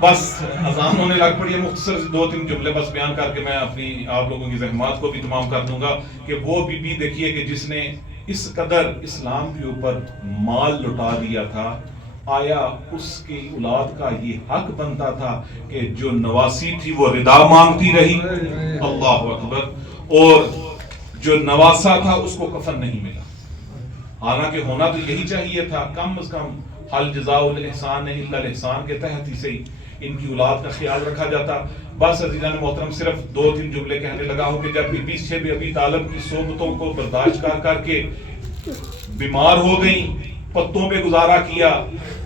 بس اذان ہونے لگ پڑی ہے، مختصر سے 2-3 جملے بس بیان کر کے میں اپنی آپ لوگوں کی زحمات کو بھی تمام کر دوں گا کہ وہ بی بی دیکھیے کہ جس نے اس قدر اسلام کے اوپر مال لٹا دیا تھا، آیا اس کی اولاد کا یہ حق بنتا تھا کہ جو نواسی تھی وہ ردا مانگتی رہی، اللہ اکبر، اور جو نواسا تھا اس کو کفن نہیں ملا؟ حالانکہ ہونا تو یہی چاہیے تھا، کم از کم حل جزاء الاحسان الا الاحسان کے تحت ہی سے ان کی اولاد کا خیال رکھا جاتا۔ بس عزیزان محترم صرف 2-3 جملے کہنے لگا ہوں کہ جب بی بی سے بھی ابی طالب کی صحبتوں کو برداشت کر کر کے بیمار ہو گئیں، پتوں پہ گزارا کیا،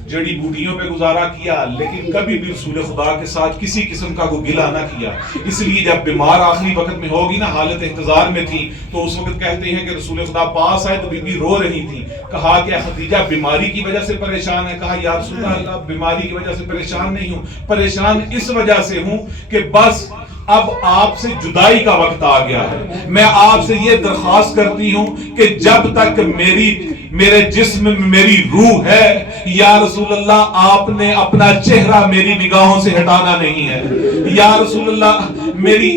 جڑی بوٹیوں پہ گزارا کیا، لیکن کبھی بھی رسول خدا کے ساتھ کسی قسم کا کوئی گلہ نہ کیا۔ اس لیے جب بیمار آخری وقت میں ہوگی نا، حالت احتضار میں تھی، تو اس وقت کہتے ہیں کہ رسول خدا پاس آئے تو بی بی رو رہی تھی۔ کہا کہ خدیجہ بیماری کی وجہ سے پریشان ہے؟ کہا یا رسول اللہ بیماری کی وجہ سے پریشان نہیں ہوں، پریشان اس وجہ سے ہوں کہ بس اب آپ سے جدائی کا وقت آ گیا ہے۔ میں آپ سے یہ درخواست کرتی ہوں کہ جب تک میرے جسم میں میری روح ہے، یا رسول اللہ آپ نے اپنا چہرہ میری نگاہوں سے ہٹانا نہیں ہے۔ یا رسول اللہ میری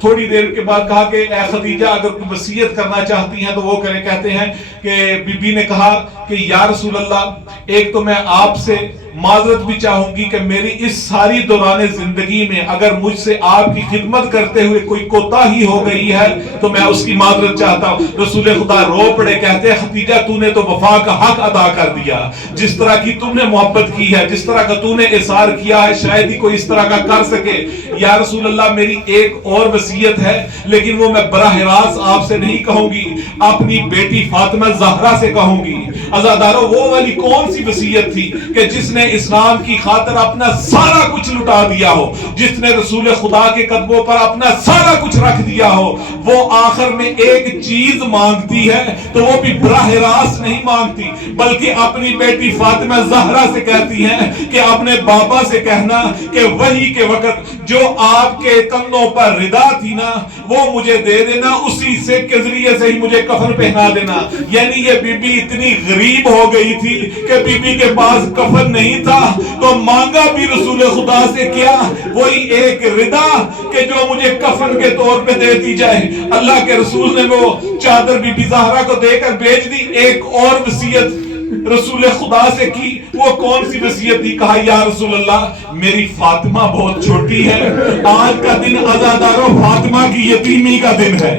تھوڑی دیر کے بعد کہا کہ اے خدیجہ اگر کوئی وصیت کرنا چاہتی ہیں تو وہ کریں۔ کہتے ہیں کہ بی بی نے کہا کہ یا رسول اللہ ایک تو میں آپ سے معذرت بھی چاہوں گی کہ میری اس ساری دوران زندگی میں اگر مجھ سے آپ کی خدمت کرتے ہوئے کوئی کوتاہی ہو گئی ہے تو میں اس کی معذرت چاہتا ہوں۔ رسول خدا رو پڑے، کہتے ہیں خدیجہ تو نے تو وفا کا حق ادا کر دیا، جس طرح کی تم نے محبت کی ہے، جس طرح کا تو نے اظہار کیا ہے شاید ہی کوئی اس طرح کا کر سکے۔ یا رسول اللہ میری ایک اور وصیت ہے، لیکن وہ میں براہ راست آپ سے نہیں کہوں گی، اپنی بیٹی فاطمہ زہرا سے کہوں گی۔ عزادارو وہ والی کون سی وصیت تھی کہ جس نے اسلام کی خاطر اپنا سارا کچھ لٹا دیا ہو، جس نے رسول خدا کے قدموں پر اپنا سارا کچھ رکھ دیا ہو، وہ آخر میں ایک چیز مانگتی ہے تو وہ بھی براہ راست نہیں مانگتی، بلکہ اپنی بیٹی فاطمہ زہرا سے کہتی ہے کہ اپنے بابا سے کہنا کہ وحی کے وقت جو آپ کے کندھوں پر ردا تھی نا وہ مجھے دے دینا، اسی سے کے ذریعے سے ہی مجھے کفن پہنا دینا۔ یعنی یہ بی بی اتنی غریب ہو گئی تھی کہ بی بی کے پاس کفن نہیں تھا تو مانگا بھی رسول خدا سے کیا؟ وہی ایک ردا کہ جو مجھے کفن کے طور پہ دے دی جائے۔ اللہ کے رسول نے وہ چادر بی بی زہرا کو دے کر بھیج دی۔ ایک اور وصیت رسول خدا سے کی، وہ کون سی وصیت تھی؟ کہا یا رسول اللہ میری فاطمہ بہت چھوٹی ہے، آج کا دن عزادارو فاطمہ کی یتیمی کا دن ہے،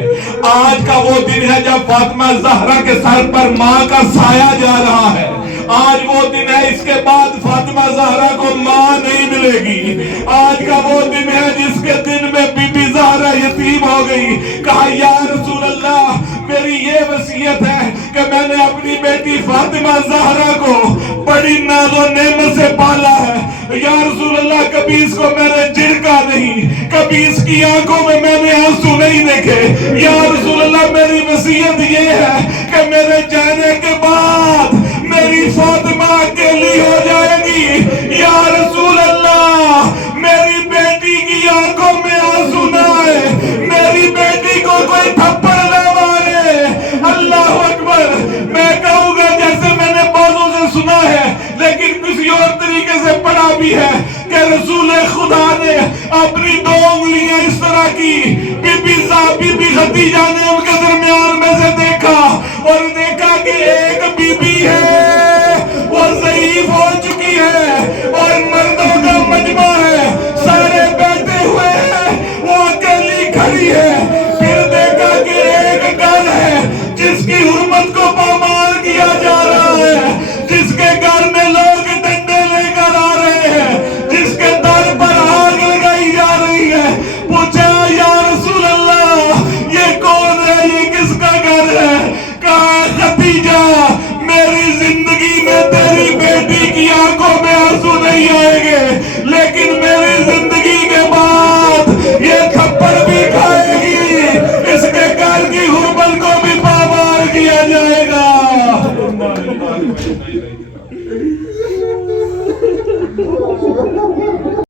آج کا وہ دن ہے جب فاطمہ زہرا کے سر پر ماں کا سایہ جا رہا ہے، آج وہ دن ہے، اس کے بعد فاطمہ زہرا کو ماں نہیں ملے گی، آج کا وہ دن ہے جس کے دن میں بی بی زہرا یتیم ہو گئی۔ کہا یا رسول اللہ میری یہ وصیت ہے کہ میں نے اپنی بیٹی فاطمہ زہرا کو بڑی ناز و نعمت سے پالا ہے، یا رسول اللہ کبھی اس کو میں نے جھڑکا نہیں، کبھی اس کی آنکھوں میں نے آنسو نہیں دیکھے۔ یا رسول اللہ میری وصیت یہ ہے کہ میرے جانے کے بعد میری فاطمہ اکیلی ہو جائے گی، یا رسول اللہ میری بیٹی کی آنکھوں میں آنسو نہ آئے، میری بیٹی کو کوئی تھپڑ نہ مارے۔ اللہ اکبر۔ میں کہوں گا جیسے میں نے بازوں سے سنا ہے لیکن کسی اور طریقے سے پڑھا بھی ہے کہ رسول خدا نے اپنی 2 انگلیاں اس طرح کی بی بی خدیجہ نے ان کے درمیان میں سے دیکھا اور